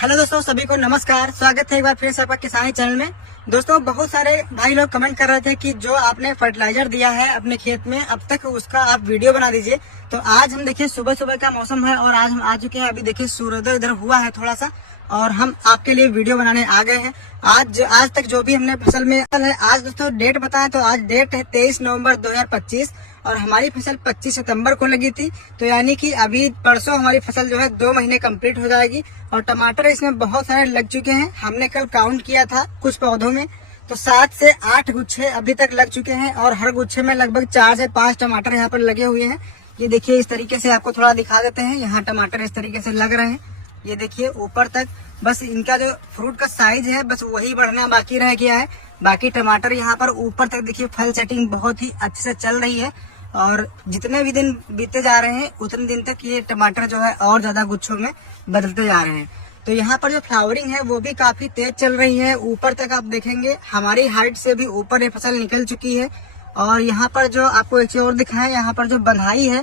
Hello दोस्तों, सभी को नमस्कार। स्वागत है एक बार फिर से आपका किसानी चैनल में। दोस्तों, बहुत सारे भाई लोग कमेंट कर रहे थे कि जो आपने फर्टिलाइजर दिया है अपने खेत में अब तक उसका आप वीडियो बना दीजिए। तो आज हम देखिए सुबह सुबह का मौसम है और आज हम आ चुके हैं। अभी देखिए सूर्योदय इधर हुआ है थोड़ा सा और हम आपके लिए वीडियो बनाने आ गए हैं। आज तक जो भी हमने फसल में है, आज दोस्तों डेट बताएं तो आज डेट है 23 नवंबर 2025 और हमारी फसल 25 सितंबर को लगी थी। तो यानी कि अभी परसों हमारी फसल जो है 2 महीने कंप्लीट हो जाएगी और टमाटर इसमें बहुत सारे लग चुके हैं। हमने कल काउंट किया था कुछ पौधों में तो 7 से 8 गुच्छे अभी तक लग चुके हैं और हर गुच्छे में लगभग 4 से 5 टमाटर यहाँ पर लगे हुए हैं। ये देखिए, इस तरीके से आपको थोड़ा दिखा देते हैं। यहाँ टमाटर इस तरीके से लग रहे हैं। ये देखिए ऊपर तक, बस इनका जो फ्रूट का साइज है बस वही बढ़ना बाकी रह गया है। बाकी टमाटर यहाँ पर ऊपर तक देखिए फल सेटिंग बहुत ही अच्छे से चल रही है और जितने भी दिन बीते जा रहे हैं उतने दिन तक ये टमाटर जो है और ज्यादा गुच्छों में बदलते जा रहे हैं। तो यहाँ पर जो फ्लावरिंग है वो भी काफी तेज चल रही है। ऊपर तक आप देखेंगे हमारी हाइट से भी ऊपर ये फसल निकल चुकी है। और यहाँ पर जो आपको एक चीज और दिखाएं, यहाँ पर जो बंधाई है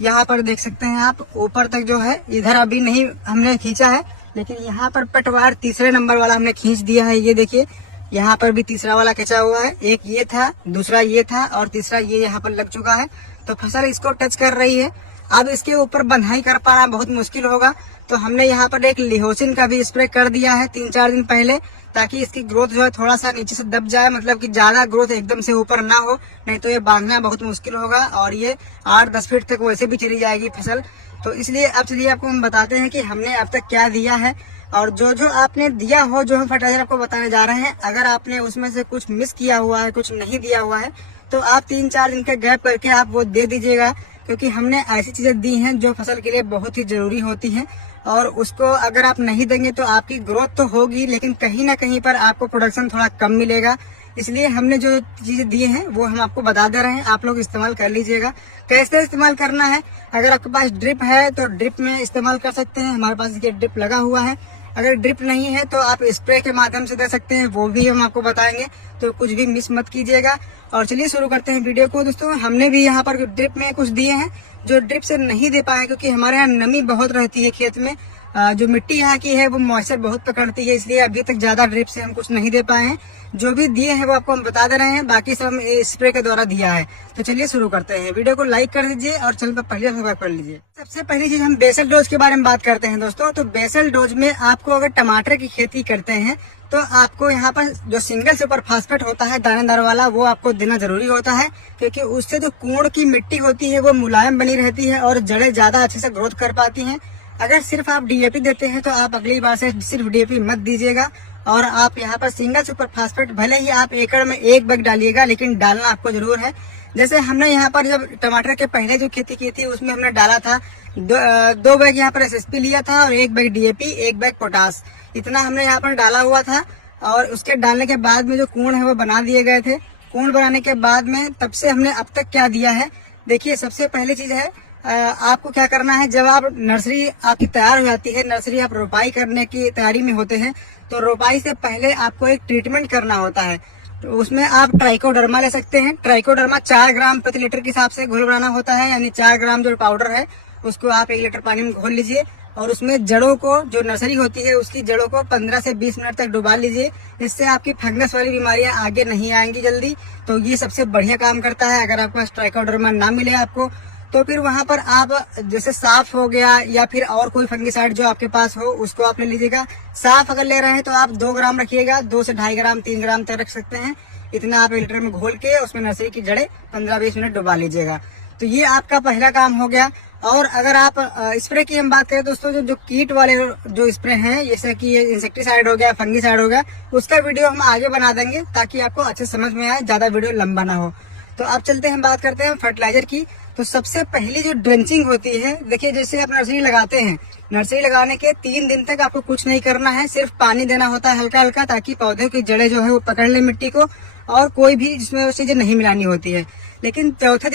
यहाँ पर देख सकते हैं आप, ऊपर तक जो है इधर अभी नहीं हमने खींचा है, लेकिन यहाँ पर पटवार तीसरे नंबर वाला हमने खींच दिया है। ये देखिए यहाँ पर भी तीसरा वाला खींचा हुआ है। एक ये था, दूसरा ये था और तीसरा ये यहाँ पर लग चुका है। तो फसल इसको टच कर रही है। अब इसके ऊपर बंधाई कर पाना बहुत मुश्किल होगा, तो हमने यहाँ पर एक लिहोसिन का भी स्प्रे कर दिया है 3-4 दिन पहले, ताकि इसकी ग्रोथ जो है थोड़ा सा नीचे से दब जाए, मतलब कि ज्यादा ग्रोथ एकदम से ऊपर ना हो, नहीं तो ये बांधना बहुत मुश्किल होगा और ये 8-10 फीट तक वैसे भी चली जाएगी फसल। तो इसलिए अब चलिए आपको हम बताते हैं कि हमने अब तक क्या दिया है और जो जो आपने दिया हो, जो हम फर्टिलाइजर आपको बताने जा रहे हैं, अगर आपने उसमें से कुछ मिस किया हुआ है, कुछ नहीं दिया हुआ है, तो आप 3-4 दिन का गैप करके आप वो दे दीजिएगा, क्योंकि हमने ऐसी चीजें दी हैं जो फसल के लिए बहुत ही जरूरी होती हैं और उसको अगर आप नहीं देंगे तो आपकी ग्रोथ तो होगी लेकिन कहीं ना कहीं पर आपको प्रोडक्शन थोड़ा कम मिलेगा। इसलिए हमने जो चीजें दी हैं वो हम आपको बता दे रहे हैं, आप लोग इस्तेमाल कर लीजिएगा। कैसे इस्तेमाल करना है, अगर आपके पास ड्रिप है तो ड्रिप में इस्तेमाल कर सकते हैं। हमारे पास ये ड्रिप लगा हुआ है। अगर ड्रिप नहीं है तो आप स्प्रे के माध्यम से दे सकते हैं, वो भी हम आपको बताएंगे। तो कुछ भी मिस मत कीजिएगा और चलिए शुरू करते हैं वीडियो को। दोस्तों, हमने भी यहाँ पर ड्रिप में कुछ दिए हैं जो ड्रिप से नहीं दे पाए, क्योंकि हमारे यहाँ नमी बहुत रहती है खेत में। जो मिट्टी यहाँ की है वो मॉइस्चर बहुत पकड़ती है, इसलिए अभी तक ज्यादा ड्रिप से हम कुछ नहीं दे पाए हैं। जो भी दिए हैं वो आपको हम बता दे रहे हैं, बाकी सब हम स्प्रे के द्वारा दिया है। तो चलिए शुरू करते हैं। वीडियो को लाइक कर दीजिए और चैनल पर पहले सब्सक्राइब कर लीजिए। सबसे पहली चीज हम बेसल डोज के बारे में बात करते हैं दोस्तों। तो बेसल डोज में आपको अगर टमाटर की खेती करते हैं तो आपको यहाँ पर जो सिंगल सुपर फास्फेट होता है दानेदार वाला, वो आपको देना जरूरी होता है, क्योंकि उससे जो कोण की मिट्टी होती है वो मुलायम बनी रहती है और जड़ें ज्यादा अच्छे से ग्रोथ कर पाती हैं। अगर सिर्फ आप डीएपी देते हैं तो आप अगली बार से सिर्फ डीएपी मत दीजिएगा और आप यहाँ पर सिंगल सुपर फास्फेट भले ही आप एकड़ में 1 बैग डालिएगा, लेकिन डालना आपको जरूर है। जैसे हमने यहाँ पर जब टमाटर के पहले जो खेती की थी उसमें हमने डाला था 2 बैग यहाँ पर एसएसपी लिया था और 1 बैग डीएपी, 1 बैग पोटास, इतना हमने यहाँ पर डाला हुआ था। और उसके डालने के बाद में जो कोण है वो बना दिए गए थे। कोण बनाने के बाद में तब से हमने अब तक क्या दिया है, देखिए सबसे पहले चीज है, आपको क्या करना है, जब आप नर्सरी आपकी तैयार हो जाती है, नर्सरी आप रोपाई करने की तैयारी में होते हैं, तो रोपाई से पहले आपको एक ट्रीटमेंट करना होता है। तो उसमें आप ट्राइकोडर्मा ले सकते हैं। ट्राइकोडर्मा 4 ग्राम प्रति लीटर के हिसाब से घोल बनाना होता है, यानी 4 ग्राम जो पाउडर है उसको आप 1 लीटर पानी में घोल लीजिए और उसमें जड़ों को, जो नर्सरी होती है उसकी जड़ों को 15 से 20 मिनट तक डुबा लीजिए। इससे आपकी फंगस वाली बीमारियां आगे नहीं आएंगी जल्दी। तो ये सबसे बढ़िया काम करता है। अगर आपके पास ट्राइकोडर्मा ना मिले आपको तो फिर वहां पर आप जैसे साफ हो गया या फिर और कोई फंगिसाइड जो आपके पास हो उसको आप ले लीजिएगा। साफ अगर ले रहे हैं तो आप 2 ग्राम रखिएगा, 2 से 2.5 ग्राम 3 ग्राम तक रख सकते हैं। इतना आप 1 लीटर में घोल के उसमें नर्सरी की जड़ें 15-20 मिनट डुबा लीजिएगा। तो ये आपका पहला काम हो गया। और अगर आप स्प्रे की हम बात करें दोस्तों, जो कीट वाले जो स्प्रे हैं, जैसे कि ये इंसेक्टिसाइड हो गया, फंगिसाइड हो गया, उसका वीडियो हम आगे बना देंगे ताकि आपको अच्छे समझ में आए, ज्यादा वीडियो लंबा ना हो। तो अब चलते हैं, बात करते हैं फर्टिलाइजर की। तो सबसे पहली जो ड्रेंचिंग होती है, देखिए जैसे आप नर्सरी लगाते हैं, नर्सरी लगाने के 3 दिन तक आपको कुछ नहीं करना है, सिर्फ पानी देना होता है हल्का हल्का, ताकि पौधे की जड़ें जो है वो पकड़ ले मिट्टी को, और कोई भी इसमें चीजें नहीं मिलानी होती है। लेकिन चौथे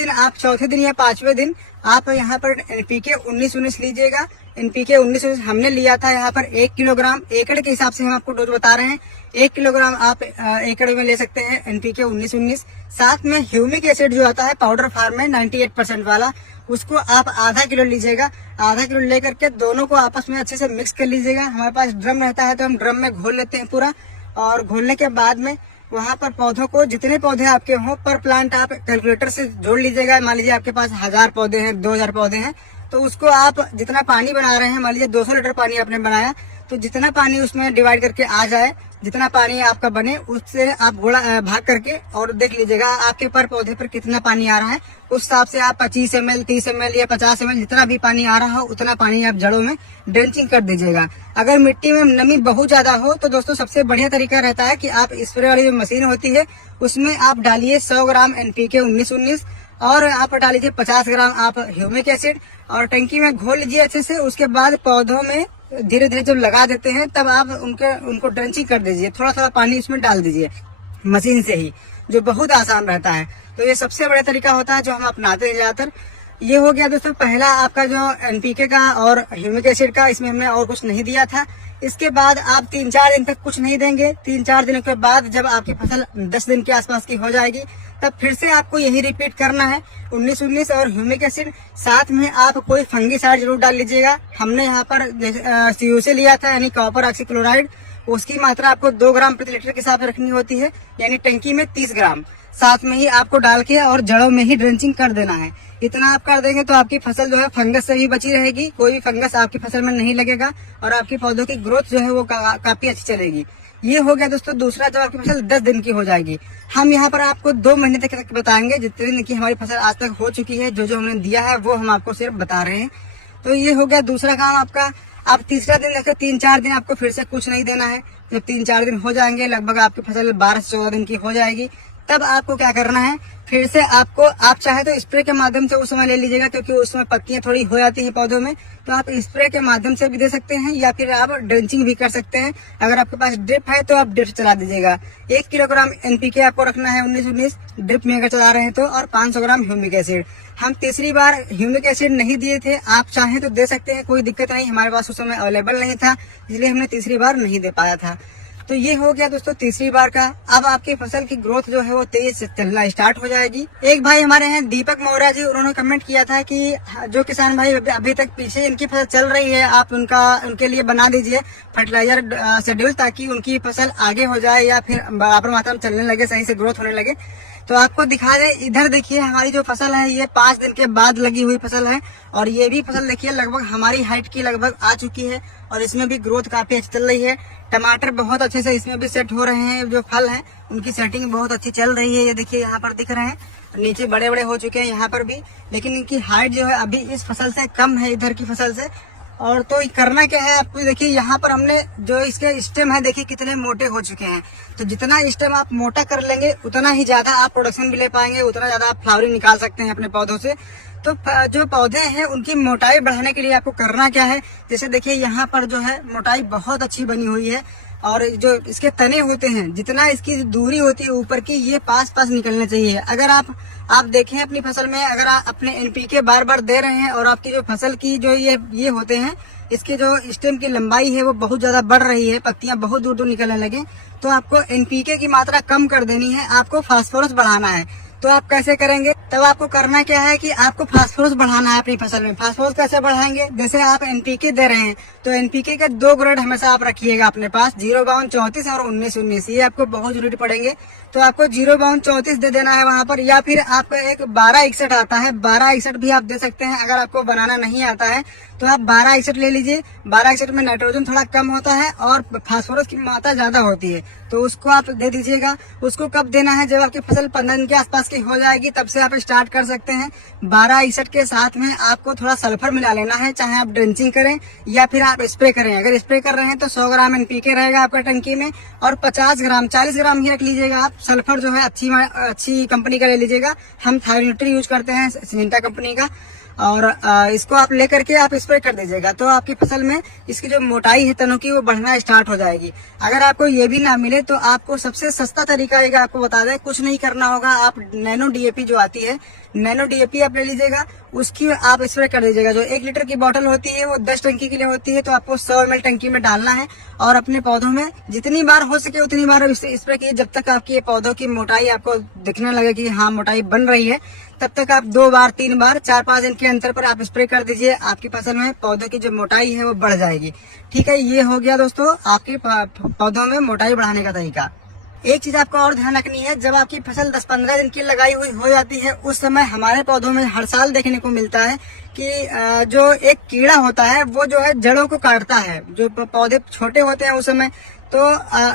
दिन या 5वें दिन आप यहाँ पर एनपीके 19-19 लीजिएगा। एनपीके 19-19 हमने लिया था यहाँ पर 1 किलोग्राम, एकड़ के हिसाब से हम आपको डोज बता रहे हैं। 1 किलोग्राम आप एकड़ में ले सकते हैं एनपीके 19-19। साथ में ह्यूमिक एसिड जो आता है पाउडर फार्म में 98% वाला, उसको आप आधा किलो लीजिएगा। आधा किलो लेकर के दोनों को आपस में अच्छे से मिक्स कर लीजिएगा। हमारे पास ड्रम रहता है तो हम ड्रम में घोल लेते हैं पूरा, और घोलने के बाद में वहाँ पर पौधों को, जितने पौधे आपके हों पर प्लांट आप कैलकुलेटर से जोड़ लीजिएगा। मान लीजिए आपके पास 1000 पौधे हैं, 2000 पौधे हैं, तो उसको आप जितना पानी बना रहे हैं, मान लीजिए 200 लीटर पानी आपने बनाया, तो जितना पानी उसमें डिवाइड करके आ जाए, जितना पानी आपका बने उससे आप गोला भाग करके और देख लीजिएगा आपके पर पौधे पर कितना पानी आ रहा है। उस हिसाब से आप 25 ml, 30 ml या 50 ml जितना भी पानी आ रहा हो उतना पानी आप जड़ों में ड्रेंचिंग कर दीजिएगा। अगर मिट्टी में नमी बहुत ज्यादा हो तो दोस्तों सबसे बढ़िया तरीका रहता है कि आप स्प्रे वाली जो मशीन होती है उसमें आप डालिए 100 ग्राम NPK 19-19 और आप डाल लीजिए 50 ग्राम आप ह्यूमिक एसिड और टंकी में घोल लीजिए अच्छे से। उसके बाद पौधों में धीरे धीरे जब लगा देते हैं तब आप उनको ड्रेंचिंग कर दीजिए, थोड़ा थोड़ा पानी उसमें डाल दीजिए मशीन से ही, जो बहुत आसान रहता है। तो ये सबसे बड़ा तरीका होता है जो हम अपनाते हैं ज्यादातर। ये हो गया दोस्तों पहला आपका जो NPK का और ह्यूमिक एसिड का, इसमें हमने और कुछ नहीं दिया था। इसके बाद आप 3-4 दिन तक कुछ नहीं देंगे। 3-4 दिनों के बाद जब आपकी फसल 10 दिन के आसपास की हो जाएगी तब फिर से आपको यही रिपीट करना है, 19-19 और ह्यूमिक एसिड। साथ में आप कोई फंगीसाइड जरूर डाल लीजिएगा। हमने यहाँ पर CUC लिया था, यानी कॉपर ऑक्सीक्लोराइड। उसकी मात्रा आपको 2 ग्राम प्रति लीटर के हिसाब से रखनी होती है, यानी टंकी में 30 ग्राम साथ में ही आपको डाल के और जड़ों में ही ड्रेंचिंग कर देना है। इतना आप कर देंगे तो आपकी फसल जो है फंगस से भी बची रहेगी, कोई भी फंगस आपकी फसल में नहीं लगेगा और आपके पौधों की ग्रोथ जो है वो काफी अच्छी चलेगी। ये हो गया दोस्तों दूसरा, जब आपकी फसल 10 दिन की हो जाएगी। हम यहाँ पर आपको 2 महीने तक बताएंगे, जितने दिन की हमारी फसल आज तक हो चुकी है, जो जो हमने दिया है वो हम आपको सिर्फ बता रहे हैं। तो ये हो गया दूसरा काम आपका। अब तीसरा दिन देखो, 3-4 दिन आपको फिर से कुछ नहीं देना है। जब 3-4 दिन हो जाएंगे, लगभग आपकी फसल 12 से 14 दिन की हो जाएगी, तब आपको क्या करना है, फिर से आपको, आप चाहे तो स्प्रे के माध्यम से उस समय ले लीजिएगा, क्योंकि उसमें पत्तियां थोड़ी हो जाती है पौधों में, तो आप स्प्रे के माध्यम से भी दे सकते हैं या फिर आप ड्रेंचिंग भी कर सकते हैं। अगर आपके पास ड्रिप है तो आप ड्रिप चला दीजिएगा। 1 किलोग्राम NPK आपको रखना है 19-19 ड्रिप में अगर चला रहे हैं तो, और 500 ग्राम ह्यूमिक एसिड। हम तीसरी बार ह्यूमिक एसिड नहीं दिए थे, आप चाहें तो दे सकते हैं, कोई दिक्कत नहीं। हमारे पास उस समय अवेलेबल नहीं था, इसलिए हमने तीसरी बार नहीं दे पाया था। तो ये हो गया दोस्तों तीसरी बार का। अब आपकी फसल की ग्रोथ जो है वो तेज से चलना स्टार्ट हो जाएगी। एक भाई हमारे हैं दीपक मौर्य जी, उन्होंने कमेंट किया था कि जो किसान भाई अभी तक पीछे इनकी फसल चल रही है, आप उनके लिए बना दीजिए फर्टिलाइजर शेड्यूल, ताकि उनकी फसल आगे हो जाए या फिर बराबर मात्रा में चलने लगे, सही से ग्रोथ होने लगे। तो आपको दिखा दे, इधर देखिए हमारी जो फसल है ये 5 दिन के बाद लगी हुई फसल है, और ये भी फसल देखिए लगभग हमारी हाइट की लगभग आ चुकी है, और इसमें भी ग्रोथ काफी अच्छी चल रही है। टमाटर बहुत अच्छे से इसमें भी सेट हो रहे हैं, जो फल हैं उनकी सेटिंग बहुत अच्छी चल रही है। ये देखिए यहाँ पर दिख रहे हैं, नीचे बड़े बड़े हो चुके हैं यहाँ पर भी, लेकिन इनकी हाइट जो है अभी इस फसल से कम है, इधर की फसल से। और तो करना क्या है आपको, देखिए यहाँ पर हमने जो इसके स्टेम है देखिए कितने मोटे हो चुके हैं। तो जितना स्टेम आप मोटा कर लेंगे उतना ही ज्यादा आप प्रोडक्शन भी ले पाएंगे, उतना ज्यादा आप फ्लावरिंग निकाल सकते हैं अपने पौधों से। तो जो पौधे हैं उनकी मोटाई बढ़ाने के लिए आपको करना क्या है, जैसे देखिए यहाँ पर जो है मोटाई बहुत अच्छी बनी हुई है, और जो इसके तने होते हैं जितना इसकी दूरी होती है ऊपर की, ये पास पास निकलने चाहिए। अगर आप देखें अपनी फसल में, अगर आप अपने NPK बार बार दे रहे हैं और आपकी जो फसल की जो ये होते हैं, इसके जो स्टेम की लंबाई है वो बहुत ज्यादा बढ़ रही है, पत्तियां बहुत दूर दूर निकलने लगे, तो आपको NPK की मात्रा कम कर देनी है, आपको फास्फोरस बढ़ाना है। तो आप कैसे करेंगे, तब आपको करना क्या है कि आपको फास्फोरस बढ़ाना है अपनी फसल में। फास्फोरस कैसे बढ़ाएंगे, जैसे आप NPK दे रहे हैं तो NPK के 2 ग्रेड हमेशा आप रखिएगा अपने पास, 0-34 और 19-19, ये आपको बहुत जरूरी पड़ेंगे। तो आपको 0-34 दे देना है वहां पर, या फिर आपको एक 12-61 आता है, 12-61 भी आप दे सकते हैं। अगर आपको बनाना नहीं आता है तो आप 12-61 ले लीजिए। 12-61 में नाइट्रोजन थोड़ा कम होता है और फास्फोरस की मात्रा ज्यादा होती है, तो उसको आप दे दीजिएगा। उसको कब देना है, जब आपकी फसल 15 दिन के आसपास की हो जाएगी तब से आप स्टार्ट कर सकते हैं। 12-61 के साथ में आपको थोड़ा सल्फर मिला लेना है, चाहे आप ड्रेंचिंग करें या फिर आप स्प्रे करें। अगर स्प्रे कर रहे हैं तो 100 ग्राम NPK रहेगा आपका टंकी में, और 50 ग्राम 40 ग्राम ही रख लीजिएगा आप। सल्फर जो है अच्छी कंपनी का ले लीजिएगा, हम थायोन्यूट्री यूज करते हैं सिंटा कंपनी का, और इसको आप लेकर के आप स्प्रे कर दीजिएगा। तो आपकी फसल में इसकी जो मोटाई है तनों की वो बढ़ना स्टार्ट हो जाएगी। अगर आपको ये भी ना मिले तो आपको सबसे सस्ता तरीका एक आपको बता दें, कुछ नहीं करना होगा, आप नैनो DAP जो आती है, नैनो DAP आप ले लीजिएगा, उसकी आप स्प्रे कर दीजिएगा। जो 1 लीटर की बोतल होती है वो 10 टंकी के लिए होती है, तो आपको 100 ml टंकी में डालना है, और अपने पौधों में जितनी बार हो सके उतनी बार स्प्रे कीजिए, जब तक आपकी पौधों की मोटाई आपको दिखने लगे कि हाँ मोटाई बन रही है, तब तक आप 2 बार 3 बार 4-5 दिन के अंतर पर आप स्प्रे कर दीजिए। आपकी फसल में पौधों की जो मोटाई है वो बढ़ जाएगी। ठीक है, ये हो गया दोस्तों आपके पौधों में मोटाई बढ़ाने का तरीका। एक चीज आपको और ध्यान रखनी है, जब आपकी फसल 10-15 दिन की लगाई हुई हो जाती है, उस समय हमारे पौधों में हर साल देखने को मिलता है कि जो एक कीड़ा होता है वो जो है जड़ों को काटता है। जो पौधे छोटे होते हैं उस समय तो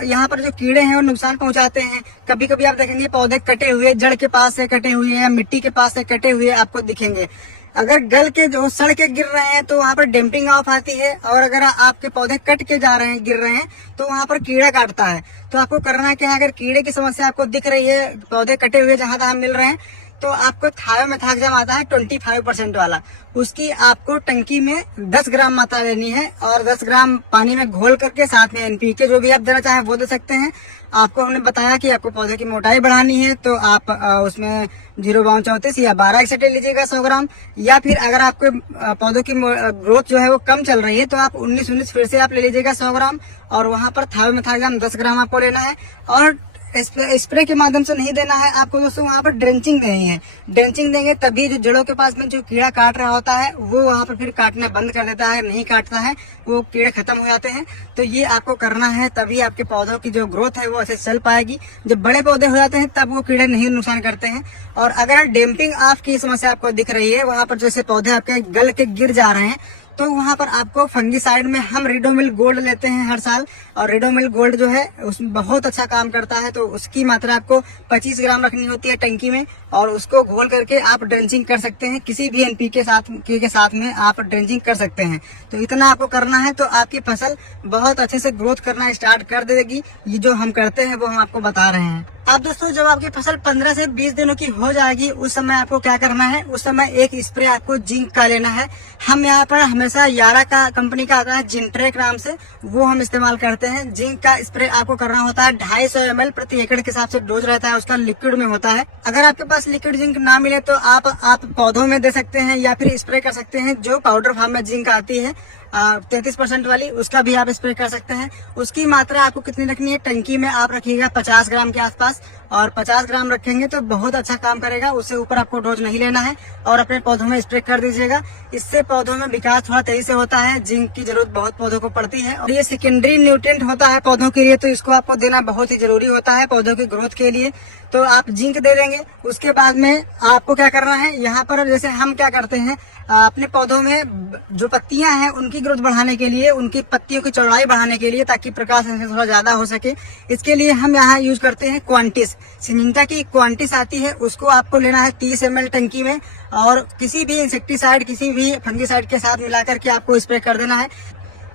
यहाँ पर जो कीड़े हैं वो नुकसान पहुंचाते हैं। कभी कभी आप देखेंगे पौधे कटे हुए जड़ के पास से कटे हुए या मिट्टी के पास से कटे हुए आपको दिखेंगे। अगर गल के जो सड़ के गिर रहे हैं तो वहाँ पर डैम्पिंग ऑफ आती है, और अगर आपके पौधे कट के जा रहे हैं गिर रहे हैं तो वहाँ पर कीड़ा काटता है। तो आपको करना क्या है, अगर कीड़े की समस्या आपको दिख रही है, पौधे कटे हुए जहाँ तहाँ मिल रहे हैं, तो आपको थायोमेथाक्साम आता है 25% वाला, उसकी आपको टंकी में 10 ग्राम मात्रा लेनी है और 10 ग्राम पानी में घोल करके साथ में एनपीके जो भी आप देना चाहें वो दे सकते हैं। आपको हमने बताया कि आपको पौधे की मोटाई बढ़ानी है तो आप उसमें 0.34 या 12 ले लीजिएगा 100 ग्राम, या फिर अगर आपके पौधों की ग्रोथ जो है वो कम चल रही है तो आप 19-19 फिर से आप ले लीजिएगा 100 ग्राम, और वहां पर थायोमेथाक्साम 10 ग्राम आपको लेना है। और स्प्रे के माध्यम से नहीं देना है आपको दोस्तों, वहाँ पर ड्रेंचिंग देनी है। ड्रेंचिंग देंगे तभी जो जड़ों के पास में जो कीड़ा काट रहा होता है वो वहाँ पर फिर काटना बंद कर देता है, नहीं काटता है, वो कीड़े खत्म हो जाते हैं। तो ये आपको करना है, तभी आपके पौधों की जो ग्रोथ है वो ऐसे चल पाएगी। जब बड़े पौधे हो जाते हैं तब वो कीड़े नहीं नुकसान करते हैं। और अगर डैम्पिंग ऑफ की समस्या आपको दिख रही है, वहाँ पर जैसे पौधे आपके गल के गिर जा रहे हैं, तो वहाँ पर आपको फंगीसाइड में हम रिडोमिल गोल्ड लेते हैं हर साल, और रिडोमिल गोल्ड जो है उसमें बहुत अच्छा काम करता है। तो उसकी मात्रा आपको 25 ग्राम रखनी होती है टंकी में, और उसको घोल करके आप ड्रेंचिंग कर सकते हैं। किसी भी एनपीके के साथ में आप ड्रेंचिंग कर सकते हैं। तो इतना आपको करना है तो आपकी फसल बहुत अच्छे से ग्रोथ करना स्टार्ट कर देगी। ये जो हम करते हैं वो हम आपको बता रहे हैं। अब दोस्तों जब आपकी फसल 15 से 20 दिनों की हो जाएगी, उस समय आपको क्या करना है, उस समय एक स्प्रे आपको जिंक का लेना है। हम यहाँ पर हमेशा यारा का कंपनी का आता है जिंट्रेक नाम से, वो हम इस्तेमाल करते हैं। जिंक का स्प्रे आपको करना होता है 250 ml प्रति एकड़ के हिसाब से डोज रहता है उसका, लिक्विड में होता है। अगर आपके पास लिक्विड जिंक ना मिले तो आप पौधों में दे सकते हैं या फिर स्प्रे कर सकते हैं। जो पाउडर फॉर्म में जिंक आती है 33% वाली, उसका भी आप स्प्रे कर सकते हैं। उसकी मात्रा आपको कितनी रखनी है, टंकी में आप रखिएगा 50 ग्राम के आसपास, और 50 ग्राम रखेंगे तो बहुत अच्छा काम करेगा। उससे ऊपर आपको डोज नहीं लेना है, और अपने पौधों में स्प्रे कर दीजिएगा। इससे पौधों में विकास थोड़ा तेजी से होता है। जिंक की जरूरत बहुत पौधों को पड़ती है, और ये सेकेंडरी न्यूट्रिएंट होता है पौधों के लिए, तो इसको आपको देना बहुत ही जरूरी होता है पौधों की ग्रोथ के लिए। तो आप जिंक दे देंगे। उसके बाद में आपको क्या करना है, यहाँ पर जैसे हम क्या करते हैं, अपने पौधों में जो पत्तियां हैं उनकी ग्रोथ बढ़ाने के लिए, उनकी पत्तियों की चौड़ाई बढ़ाने के लिए, ताकि प्रकाश थोड़ा ज्यादा हो सके, इसके लिए हम यहाँ यूज करते हैं क्वांटिस। सिंजिंटा की क्वांटिस आती है, उसको आपको लेना है 30 ml टंकी में, और किसी भी इंसेक्टिसाइड किसी भी फंगीसाइड के साथ मिलाकर के आपको स्प्रे कर देना है।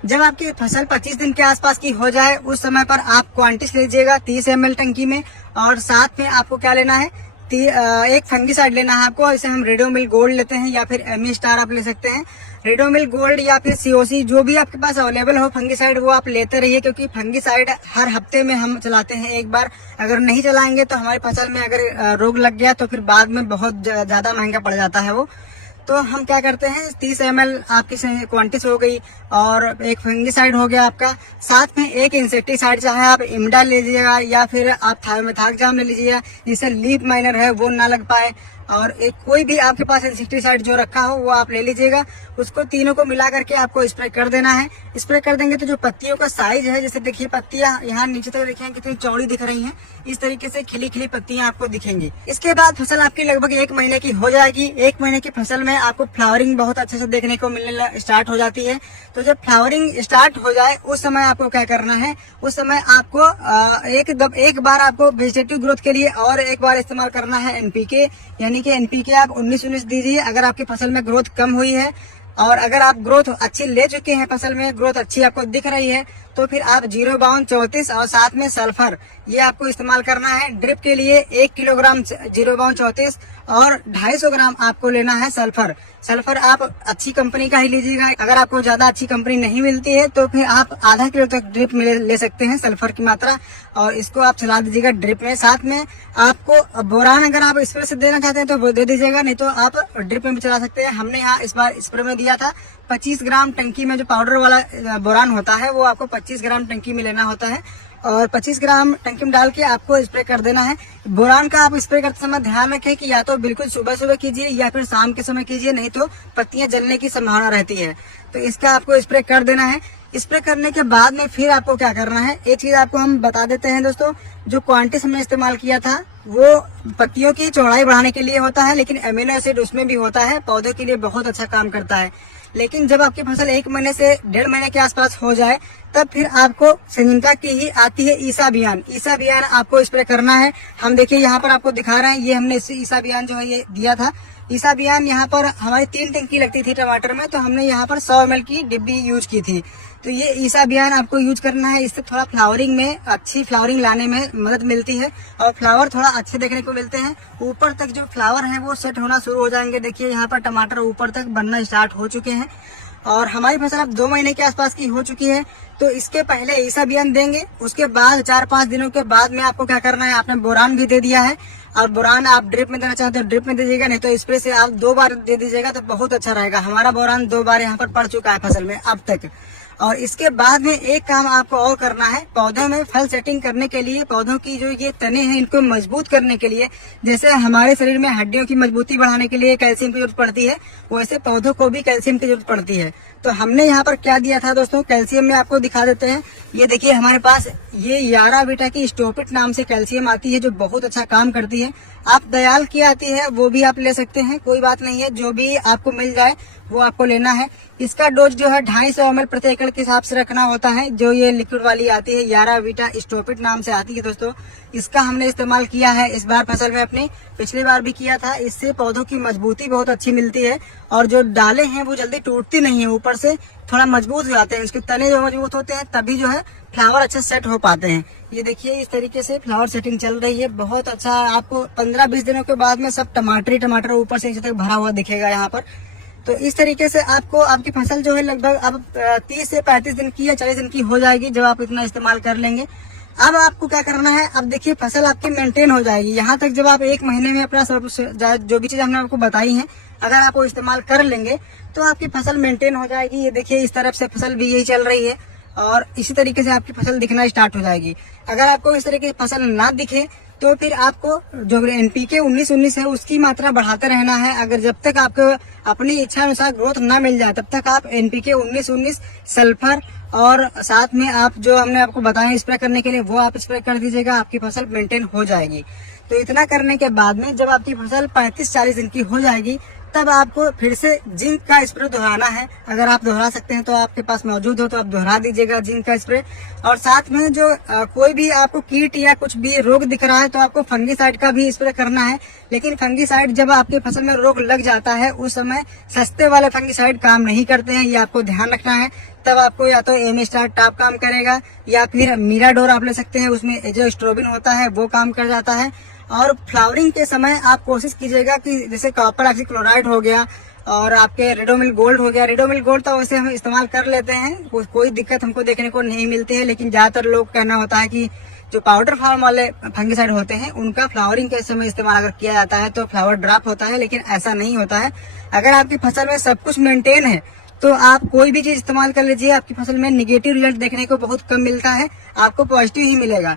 जब आपकी फसल 25 दिन के आसपास की हो जाए, उस समय पर आप क्वांटिस लीजिएगा 30 ml टंकी में, और साथ में आपको क्या लेना है, एक फंगीसाइड लेना है आपको। इसे हम रेडोमिल गोल्ड लेते हैं, या फिर एमी स्टार आप ले सकते हैं। रेडोमिल गोल्ड या फिर सीओसी जो भी आपके पास अवेलेबल हो फंगीसाइड, वो आप लेते रहिए, क्योंकि फंगीसाइड हर हफ्ते में हम चलाते हैं एक बार। अगर नहीं चलाएंगे तो हमारी फसल में अगर रोग लग गया तो फिर बाद में बहुत ज्यादा महंगा पड़ जाता है वो। तो हम क्या करते हैं, 30 ml आपकी क्वांटिस हो गई, और एक फंगीसाइड हो गया आपका, साथ में एक इंसेक्टिसाइड, चाहे आप इमडा ले लीजिएगा या फिर आप थायोमेथाक्साम ले लीजिएगा, जिससे लीफ माइनर है वो ना लग पाए। और एक कोई भी आपके पास इंसेक्टिसाइड जो रखा हो वो आप ले लीजिएगा। उसको तीनों को मिला करके आपको स्प्रे कर देना है। स्प्रे कर देंगे तो जो पत्तियों का साइज है, जैसे देखिए पत्तियां यहाँ नीचे तक देखिए कितनी चौड़ी दिख रही हैं, इस तरीके से खिली खिली पत्तियां आपको दिखेंगी। इसके बाद फसल आपकी लगभग 1 महीने की हो जाएगी। 1 महीने की फसल में आपको फ्लावरिंग बहुत अच्छे से देखने को मिलने स्टार्ट हो जाती है। तो जब फ्लावरिंग स्टार्ट हो जाए उस समय आपको क्या करना है, उस समय आपको एक बार आपको वेजिटेटिव ग्रोथ के लिए और एक बार इस्तेमाल करना है एनपीके, यानी कि एनपीके आप 19-19 दीजिए अगर आपकी फसल में ग्रोथ कम हुई है। और अगर आप ग्रोथ अच्छी ले चुके हैं, फसल में ग्रोथ अच्छी आपको दिख रही है, तो फिर आप 0.34 और साथ में सल्फर ये आपको इस्तेमाल करना है। ड्रिप के लिए 1 किलोग्राम 0.34 और 250 ग्राम आपको लेना है सल्फर। सल्फर आप अच्छी कंपनी का ही लीजिएगा। अगर आपको ज्यादा अच्छी कंपनी नहीं मिलती है तो फिर आप आधा किलो तक ड्रिप में ले सकते हैं सल्फर की मात्रा, और इसको आप चला दीजिएगा ड्रिप में। साथ में आपको बोरान अगर आप स्प्रे से देना चाहते हैं तो वो दे दीजिएगा, नहीं तो आप ड्रिप में भी चला सकते हैं। हमने यहाँ इस बार स्प्रे में दिया था 25 ग्राम टंकी में, जो पाउडर वाला बोरान होता है वो आपको 25 ग्राम टंकी में लेना होता है। और 25 ग्राम टंकी में डाल के आपको स्प्रे कर देना है। बोरान का आप स्प्रे करते समय ध्यान रखें कि या तो बिल्कुल सुबह सुबह कीजिए या फिर शाम के समय कीजिए, नहीं तो पत्तियां जलने की संभावना रहती है। तो इसका आपको स्प्रे कर देना है। स्प्रे करने के बाद में फिर आपको क्या करना है, एक चीज आपको हम बता देते हैं दोस्तों, जो क्वांटिस हमने इस्तेमाल किया था वो पत्तियों की चौड़ाई बढ़ाने के लिए होता है, लेकिन एमिनो एसिड उसमें भी होता है, पौधों के लिए बहुत अच्छा काम करता है। लेकिन जब आपकी फसल 1 महीने से 1.5 महीने के आसपास हो जाए तब फिर आपको सिंजिंटा की ही आती है ईसाबियान। ईसाबियान आपको स्प्रे करना है। हम देखिए यहाँ पर आपको दिखा रहे हैं, ये हमने ईसाबियान जो है ये दिया था। ईसाबियान यहाँ पर हमारी 3 टंकी लगती थी टमाटर में, तो हमने यहाँ पर 100 ml की डिब्बी यूज की थी। तो ये ईसाबियान आपको यूज करना है। इससे थोड़ा फ्लावरिंग में, अच्छी फ्लावरिंग लाने में मदद मिलती है और फ्लावर थोड़ा अच्छे देखने को मिलते हैं। ऊपर तक जो फ्लावर है वो सेट होना शुरू हो जाएंगे। देखिए यहाँ पर टमाटर ऊपर तक बनना स्टार्ट हो चुके हैं और हमारी फसल अब 2 महीने के आसपास की हो चुकी है। तो इसके पहले ईसाबियान देंगे, उसके बाद 4-5 दिनों के बाद में आपको क्या करना है, आपने बोरान भी दे दिया है और बोरान आप ड्रिप में देना चाहते हो ड्रिप में दीजिएगा, नहीं तो स्प्रे से आप 2 बार दे दीजिएगा तो बहुत अच्छा रहेगा। हमारा बोरान 2 बार यहाँ पर पड़ चुका है फसल में अब तक। और इसके बाद में एक काम आपको और करना है, पौधों में फल सेटिंग करने के लिए, पौधों की जो ये तने हैं इनको मजबूत करने के लिए, जैसे हमारे शरीर में हड्डियों की मजबूती बढ़ाने के लिए कैल्शियम की जरूरत पड़ती है, वैसे पौधों को भी कैल्शियम की जरूरत पड़ती है। तो हमने यहाँ पर क्या दिया था दोस्तों, कैल्शियम में आपको दिखा देते हैं। ये देखिए हमारे पास ये यारा बीटा की स्टोपिट नाम से कैल्शियम आती है जो बहुत अच्छा काम करती है। आप दयाल की आती है वो भी आप ले सकते हैं, कोई बात नहीं है, जो भी आपको मिल जाए वो आपको लेना है। इसका डोज जो है 250 ml प्रति एकड़ के हिसाब से रखना होता है। जो ये लिक्विड वाली आती है यारा बीटा स्टोपिट नाम से आती है दोस्तों, इसका हमने इस्तेमाल किया है इस बार फसल में अपनी, पिछली बार भी किया था। इससे पौधों की मजबूती बहुत अच्छी मिलती है और जो डाले हैं वो जल्दी टूटती नहीं है, ऊपर से थोड़ा मजबूत हो जाते हैं। उसके तने जो मजबूत होते हैं तभी जो है फ्लावर अच्छे सेट हो पाते हैं। ये देखिए इस तरीके से फ्लावर सेटिंग चल रही है, बहुत अच्छा। आपको 15-20 दिनों के बाद में सब टमाटर ही टमाटर ऊपर से नीचे तक भरा हुआ दिखेगा यहाँ पर। तो इस तरीके से आपको आपकी फसल जो है लगभग अब 30 से 35 दिन की या 40 दिन की हो जाएगी जब आप इतना इस्तेमाल कर लेंगे। अब आपको क्या करना है, अब देखिए फसल आपकी मेंटेन हो जाएगी। यहाँ तक जब आप 1 महीने में अपना सब जो भी चीज हमने आपको बताई है अगर आप वो इस्तेमाल कर लेंगे तो आपकी फसल मेंटेन हो जाएगी। ये देखिए इस तरफ से फसल भी यही चल रही है और इसी तरीके से आपकी फसल दिखना स्टार्ट हो जाएगी। अगर आपको इस तरीके की फसल ना दिखे तो फिर आपको जो NPK 19-19 है उसकी मात्रा बढ़ाते रहना है। अगर जब तक आपको अपनी इच्छा अनुसार ग्रोथ ना मिल जाए तब तक आप NPK 19-19 सल्फर और साथ में आप जो हमने आपको बताया स्प्रे करने के लिए वो आप स्प्रे कर दीजिएगा, आपकी फसल मेंटेन हो जाएगी। तो इतना करने के बाद में जब आपकी फसल 35-40 दिन की हो जाएगी तब आपको फिर से जिंक का स्प्रे दोहराना है। अगर आप दोहरा सकते हैं तो आपके पास मौजूद हो तो आप दोहरा दीजिएगा जिंक का स्प्रे। और साथ में जो कोई भी आपको कीट या कुछ भी रोग दिख रहा है तो आपको फंगीसाइड का भी स्प्रे करना है। लेकिन फंगीसाइड जब आपके फसल में रोग लग जाता है उस समय सस्ते वाले फंगीसाइड काम नहीं करते हैं, ये आपको ध्यान रखना है। तब आपको या तो एमिस्टार टॉप काम करेगा या फिर मीराडोर आप ले सकते हैं, उसमें जो स्ट्रोबिन होता है वो काम कर जाता है। और फ्लावरिंग के समय आप कोशिश कीजिएगा कि जैसे कॉपर ऑक्सीक्लोराइड हो गया और आपके रेडोमिल गोल्ड हो गया। रेडोमिल गोल्ड तो वैसे हम इस्तेमाल कर लेते हैं, कोई दिक्कत हमको देखने को नहीं मिलती है, लेकिन ज्यादातर लोग कहना होता है कि जो पाउडर फार्म वाले फंगीसाइड होते हैं उनका फ्लावरिंग के समय इस्तेमाल अगर किया जाता है तो फ्लावर ड्रॉप होता है, लेकिन ऐसा नहीं होता है। अगर आपकी फसल में सब कुछ मेंटेन है तो आप कोई भी चीज इस्तेमाल कर लीजिए, आपकी फसल में निगेटिव रिजल्ट देखने को बहुत कम मिलता है, आपको पॉजिटिव ही मिलेगा।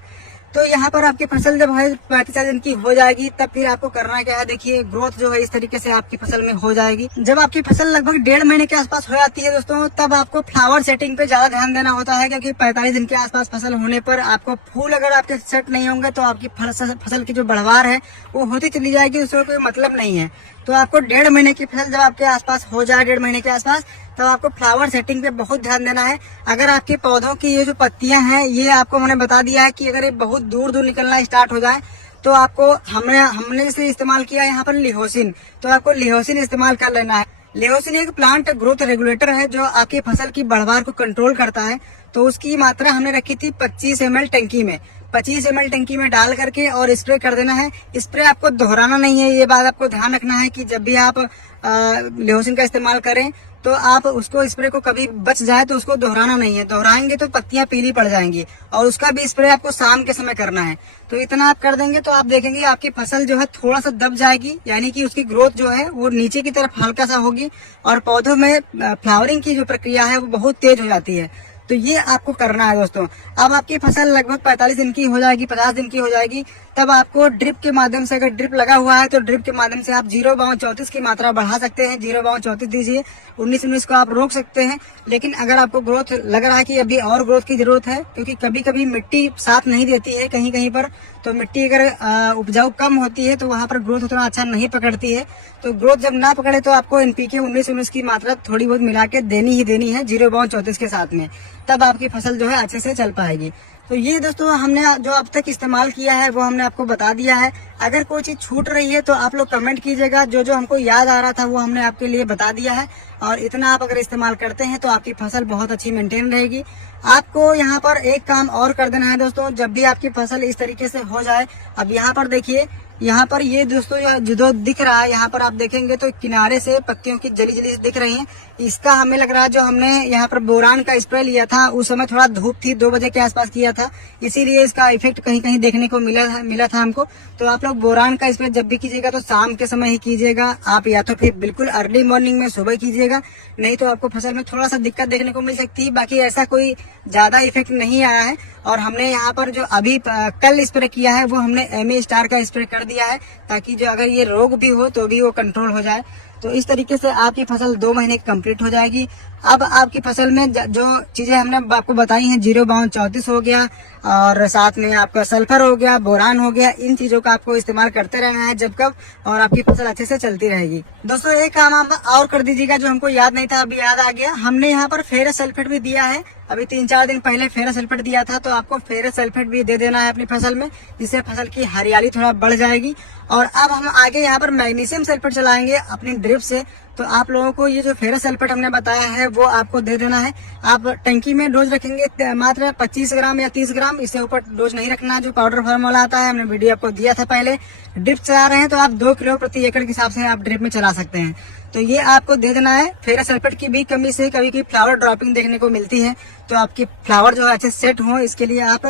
तो यहाँ पर आपकी फसल जब है 35 दिन की हो जाएगी तब फिर आपको करना क्या है, देखिए ग्रोथ जो है इस तरीके से आपकी फसल में हो जाएगी। जब आपकी फसल लगभग 1.5 महीने के आसपास हो जाती है दोस्तों तब आपको फ्लावर सेटिंग पे ज्यादा ध्यान देना होता है, क्योंकि 45 दिन के आसपास फसल होने पर आपको फूल अगर आपके सेट नहीं होंगे तो आपकी फसल की जो बढ़वार है वो होती चली जाएगी, उसका कोई मतलब नहीं है। तो आपको 1.5 महीने की फसल जब आपके आसपास हो जाए, 1.5 महीने के आसपास, तब आपको फ्लावर सेटिंग पे बहुत ध्यान देना है। अगर आपके पौधों की ये जो पत्तियां हैं ये आपको मैंने बता दिया है कि अगर ये बहुत दूर दूर निकलना स्टार्ट हो जाए तो आपको हमने इसे इस्तेमाल किया यहाँ पर लिहोसिन, तो आपको लिहोसिन इस्तेमाल कर लेना है। लिहोसिन एक प्लांट ग्रोथ रेगुलेटर है जो आपकी फसल की बढ़वार को कंट्रोल करता है। तो उसकी मात्रा हमने रखी थी 25 ml टंकी में, 25 ml टंकी में डाल करके और स्प्रे कर देना है। स्प्रे आपको दोहराना नहीं है, ये बात आपको ध्यान रखना है कि जब भी आप लिहोसिन का इस्तेमाल करें तो आप उसको स्प्रे को कभी बच जाए तो उसको दोहराना नहीं है, दोहराएंगे तो पत्तियां पीली पड़ जाएंगी। और उसका भी स्प्रे आपको शाम के समय करना है। तो इतना आप कर देंगे तो आप देखेंगे आपकी फसल जो है थोड़ा सा दब जाएगी, यानी कि उसकी ग्रोथ जो है वो नीचे की तरफ हल्का सा होगी और पौधों में फ्लावरिंग की जो प्रक्रिया है वो बहुत तेज हो जाती है। तो ये आपको करना है दोस्तों। अब आपकी फसल लगभग 45 दिन की हो जाएगी, 50 दिन की हो जाएगी, तब आपको ड्रिप के माध्यम से, अगर ड्रिप लगा हुआ है तो ड्रिप के माध्यम से आप 0/34 की मात्रा बढ़ा सकते हैं। 0/34 दीजिए, 19-19 को आप रोक सकते हैं। लेकिन अगर आपको ग्रोथ लग रहा है कि अभी और ग्रोथ की जरूरत है, क्योंकि कभी कभी मिट्टी साथ नहीं देती है कहीं कहीं पर, तो मिट्टी अगर उपजाऊ कम होती है तो वहां पर ग्रोथ उतना अच्छा नहीं पकड़ती है। तो ग्रोथ जब ना पकड़े तो आपको एनपीके 19-19 की मात्रा थोड़ी बहुत मिला के देनी ही देनी है 0/34 के साथ में, तब आपकी फसल जो है अच्छे से चल पाएगी। तो ये दोस्तों हमने जो अब तक इस्तेमाल किया है वो हमने आपको बता दिया है। अगर कोई चीज छूट रही है तो आप लोग कमेंट कीजिएगा, जो जो हमको याद आ रहा था वो हमने आपके लिए बता दिया है। और इतना आप अगर इस्तेमाल करते हैं तो आपकी फसल बहुत अच्छी मेंटेन रहेगी। आपको यहाँ पर एक काम और कर देना है दोस्तों, जब भी आपकी फसल इस तरीके से हो जाए, अब यहाँ पर देखिए, यहाँ पर ये दोस्तों जो दिख रहा है, यहाँ पर आप देखेंगे तो किनारे से पत्तियों की जली जली दिख रही हैं। इसका हमें लग रहा है जो हमने यहाँ पर बोरान का स्प्रे लिया था उस समय थोड़ा धूप थी, 2 बजे के आसपास किया था, इसीलिए इसका इफेक्ट कहीं कहीं देखने को मिला था हमको। तो आप लोग बोरान का स्प्रे जब भी कीजिएगा तो शाम के समय ही कीजिएगा आप, या तो फिर बिल्कुल अर्ली मॉर्निंग में सुबह कीजिएगा, नहीं तो आपको फसल में थोड़ा सा दिक्कत देखने को मिल सकती है। बाकी ऐसा कोई ज्यादा इफेक्ट नहीं आया है। और हमने यहाँ पर जो अभी कल स्प्रे किया है वो हमने एमए स्टार का स्प्रे कर दिया है, ताकि जो अगर ये रोग भी हो तो भी वो कंट्रोल हो जाए। तो इस तरीके से आपकी फसल 2 महीने कंप्लीट हो जाएगी। अब आपकी फसल में जो चीजें हमने आपको बताई हैं, 0/34 हो गया और साथ में आपका सल्फर हो गया, बोरान हो गया, इन चीजों का आपको इस्तेमाल करते रहना है जब कब, और आपकी फसल अच्छे से चलती रहेगी। दोस्तों एक काम आप और कर दीजिएगा जो हमको याद नहीं था, अभी याद आ गया, हमने यहाँ पर फेरस सल्फेट भी दिया है। अभी 3-4 दिन पहले फेरस सल्फेट दिया था, तो आपको फेरस सल्फेट भी दे देना है अपनी फसल में, जिससे फसल की हरियाली थोड़ा बढ़ जाएगी। और अब हम आगे यहाँ पर मैग्नीशियम सल्फेट चलाएंगे अपनी ड्रिप से। तो आप लोगों को ये जो फेरस सल्फेट हमने बताया है वो आपको दे देना है। आप टंकी में डोज रखेंगे मात्र 25 ग्राम या 30 ग्राम, इससे ऊपर डोज नहीं रखना। जो पाउडर फार्मूला आता है हमने वीडियो आपको दिया था पहले। ड्रिप चला रहे हैं तो आप 2 किलो प्रति एकड़ के हिसाब से आप ड्रिप में चला सकते हैं। तो ये आपको दे देना है। फेरस सल्फेट की भी कमी से कभी कभी फ्लावर ड्रॉपिंग देखने को मिलती है, तो आपकी फ्लावर जो है अच्छे सेट हो, इसके लिए आप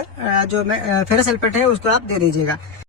जो फेरस सल्फेट है उसको आप दे दीजिएगा।